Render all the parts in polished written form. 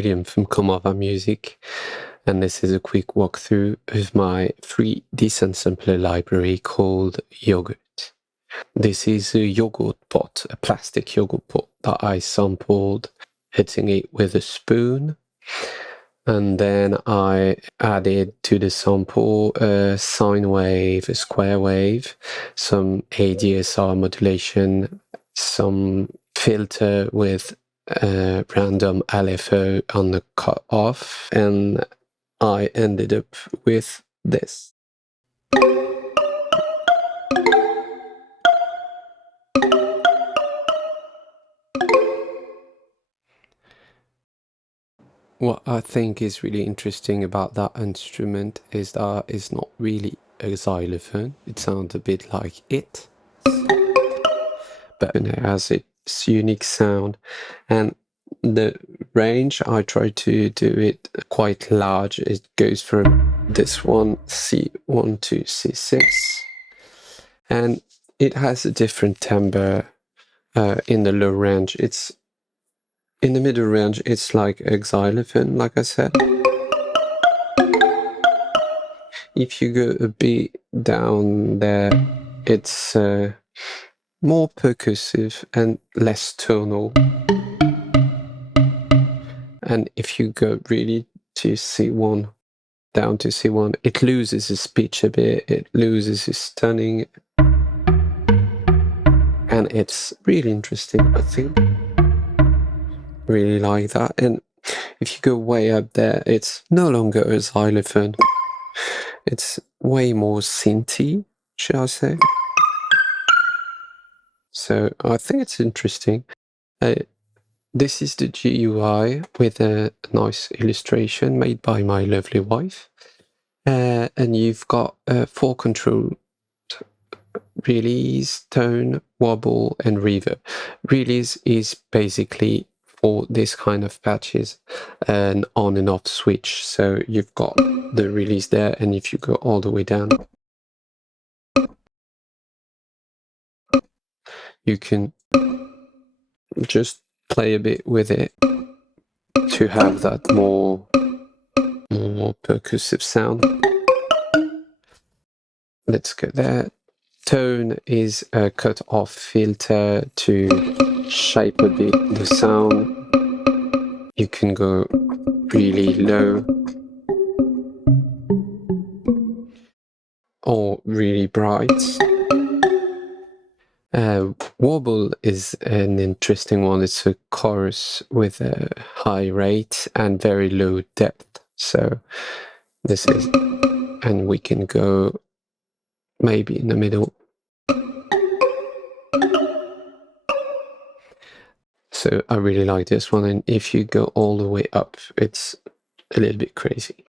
William from Comava Music, and this is a quick walkthrough of my free decent sampler library called Yogurt. This is a yogurt pot, a plastic yogurt pot that I sampled, hitting it with a spoon, and then I added to the sample a sine wave, a square wave, some ADSR modulation, some filter with random LFO on the cut off, and I ended up with this. What I think is really interesting about that instrument is that it's not really a xylophone. It sounds a bit like it, but it has its unique sound, and the range I try to do it quite large. It goes from this one C1 to C6, and it has a different timbre in the low range. It's in the middle range, it's like a xylophone, like I said. If you go a bit down there, it's more percussive and less tonal. And if you go really to C1, down to C1, it loses its pitch a bit, it loses its stunning, and it's really interesting, I think. Really like that. And if you go way up there, it's no longer a xylophone. It's way more synthy, should I say. So I think it's interesting. This is the GUI with a nice illustration made by my lovely wife. And you've got 4 controls: release, tone, wobble, and reverb. Release is basically for this kind of patches an on and off switch. So you've got the release there, and if you go all the way down, you can just play a bit with it to have that more percussive sound. Let's go there. Tone is a cut off filter to shape a bit the sound. You can go really low or really bright. Wobble is an interesting one. It's a chorus with a high rate and very low depth. So this is, and we can go maybe in the middle. So I really like this one, and if you go all the way up, it's a little bit crazy.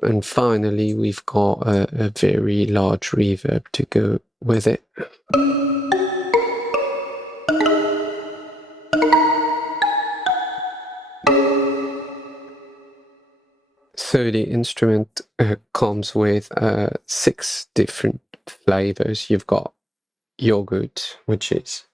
And finally, we've got a very large reverb to go with it. So the instrument comes with 6 different flavors. You've got yogurt, which is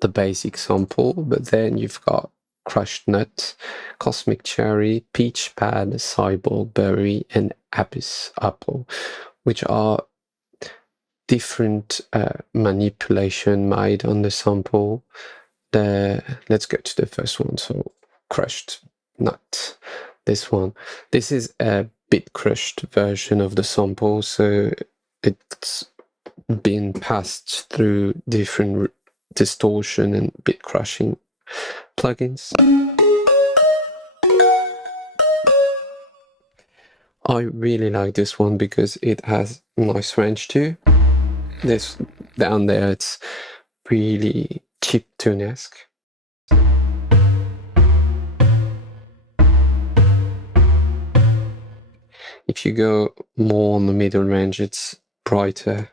the basic sample, but then you've got crushed nut, cosmic cherry, peach pad, cyborg berry, and apis apple, which are different manipulation made on the sample. Let's go to the first one. So crushed nut, this one. This is a bit crushed version of the sample, so it's been passed through different distortion and bit crushing plugins. I really like this one because it has nice range too. This down there, it's really chiptune-esque. If you go more on the middle range, it's brighter.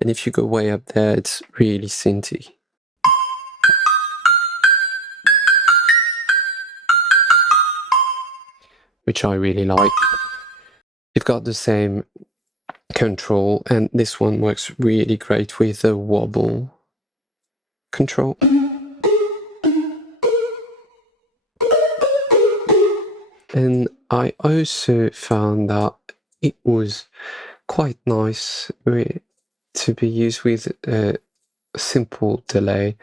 And if you go way up there, it's really synthy. which I really like. You've got the same control, and this one works really great with the wobble control. And I also found that it was quite nice to be used with a simple delay.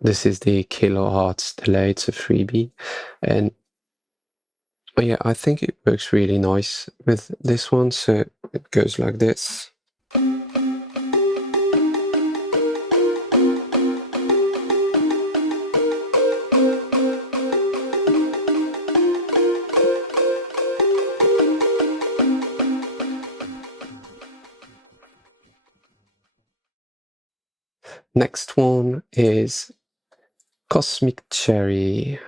This is the kilohertz delay, it's a freebie, and yeah, I think it works really nice with this one. So it goes like this. Next one is Cosmic Cherry.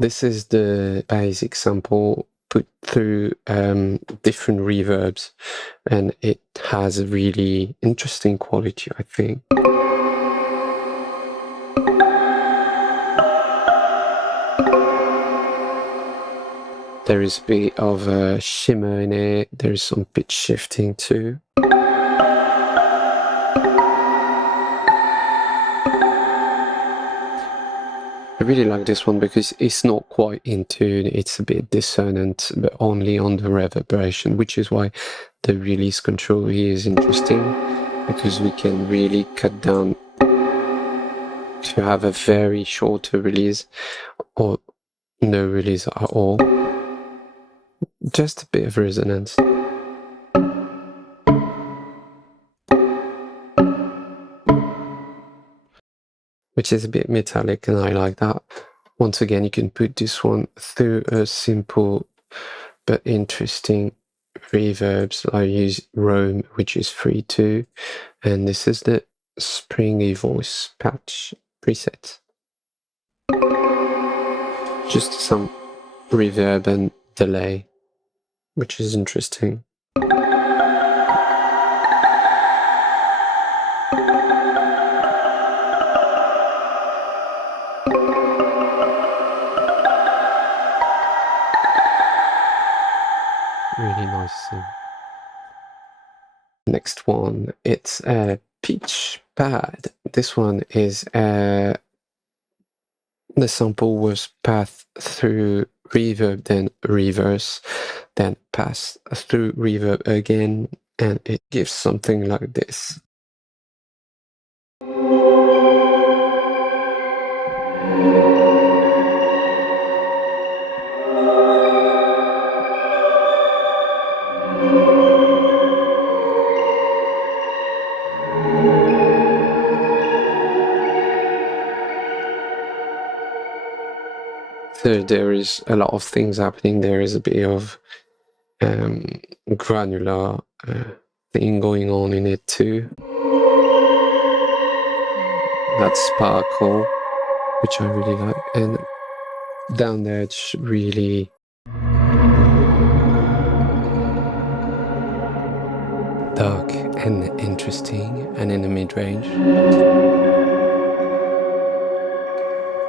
This is the basic sample put through different reverbs, and it has a really interesting quality, I think. There is a bit of a shimmer in it, there is some pitch shifting too. I really like this one because it's not quite in tune, it's a bit dissonant, but only on the reverberation, which is why the release control here is interesting, because we can really cut down to have a very short release, or no release at all. Just a bit of resonance. Which is a bit metallic, and I like that. Once again, you can put this one through a simple but interesting reverbs. I use Rome, which is free too, and this is the Springy Voice patch preset. Just some reverb and delay, which is interesting. Really nice thing. Next one, it's a Pitch Pad. This one is the sample was passed through reverb, then reverse, then pass through reverb again, and it gives something like this. So there is a lot of things happening. There is a bit of granular thing going on in it too. That sparkle, which I really like, and down there it's really dark and interesting, and in the mid-range,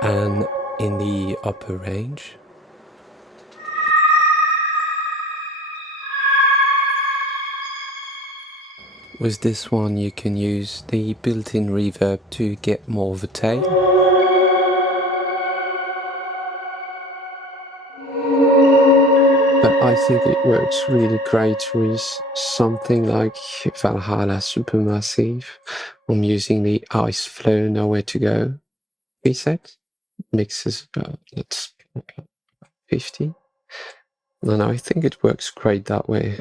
and in the upper range. With this one you can use the built-in reverb to get more of a tail. But I think it works really great with something like Valhalla Supermassive. I'm using the Ice Flow Nowhere to Go preset. Mixes about, that's 50. And I think it works great that way.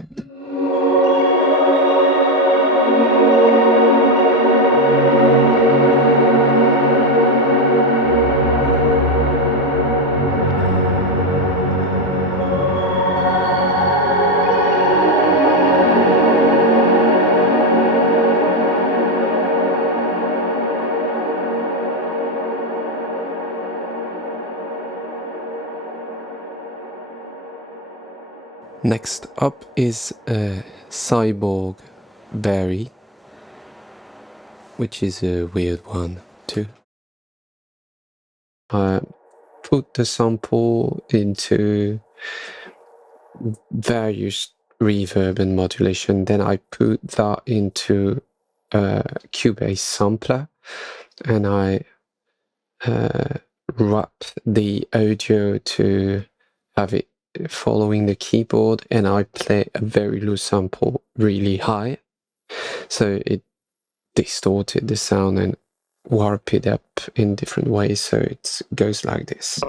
Next up is Cyborg Berry, which is a weird one too. put the sample into various reverb and modulation. Then I put that into a Cubase sampler, and I wrap the audio to have it following the keyboard, and I play a very low sample really high, so it distorted the sound and warp it up in different ways, so it goes like this.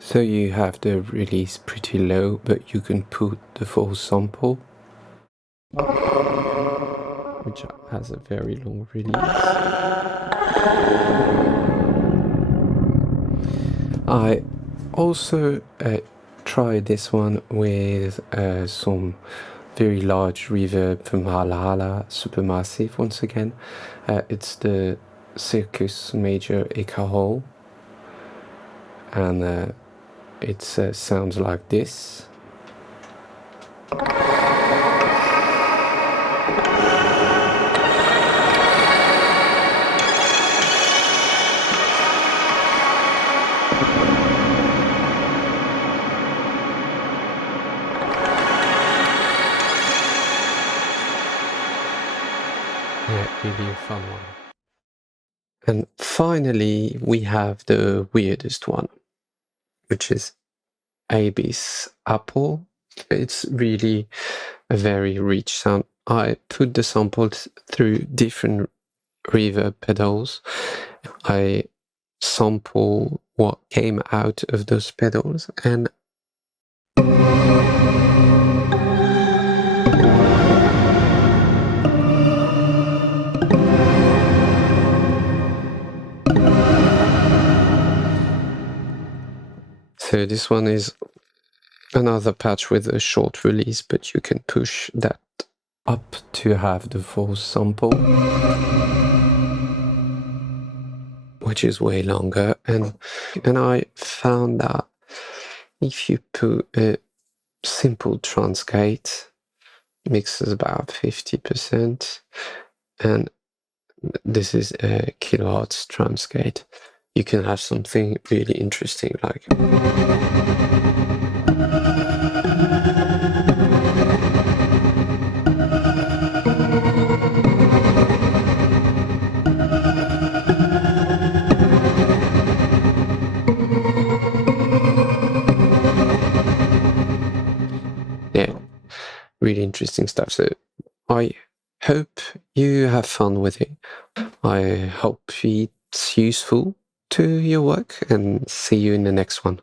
So you have the release pretty low, but you can put the full sample, which has a very long release. I also tried this one with some very large reverb from Halala Supermassive once again. It's the Circus Major Ekahol, and it sounds like this. Yeah, really a fun one. And finally, we have the weirdest one, which is Abyss Apple. It's really a very rich sound. I put the samples through different reverb pedals. I sample what came out of those pedals, and so this one is another patch with a short release, but you can push that up to have the full sample, which is way longer. And I found that if you put a simple transgate, mixes about 50%, and this is a kilohertz transgate, you can have something really interesting like yeah, really interesting stuff. So I hope you have fun with it. I hope it's useful to your work, and see you in the next one.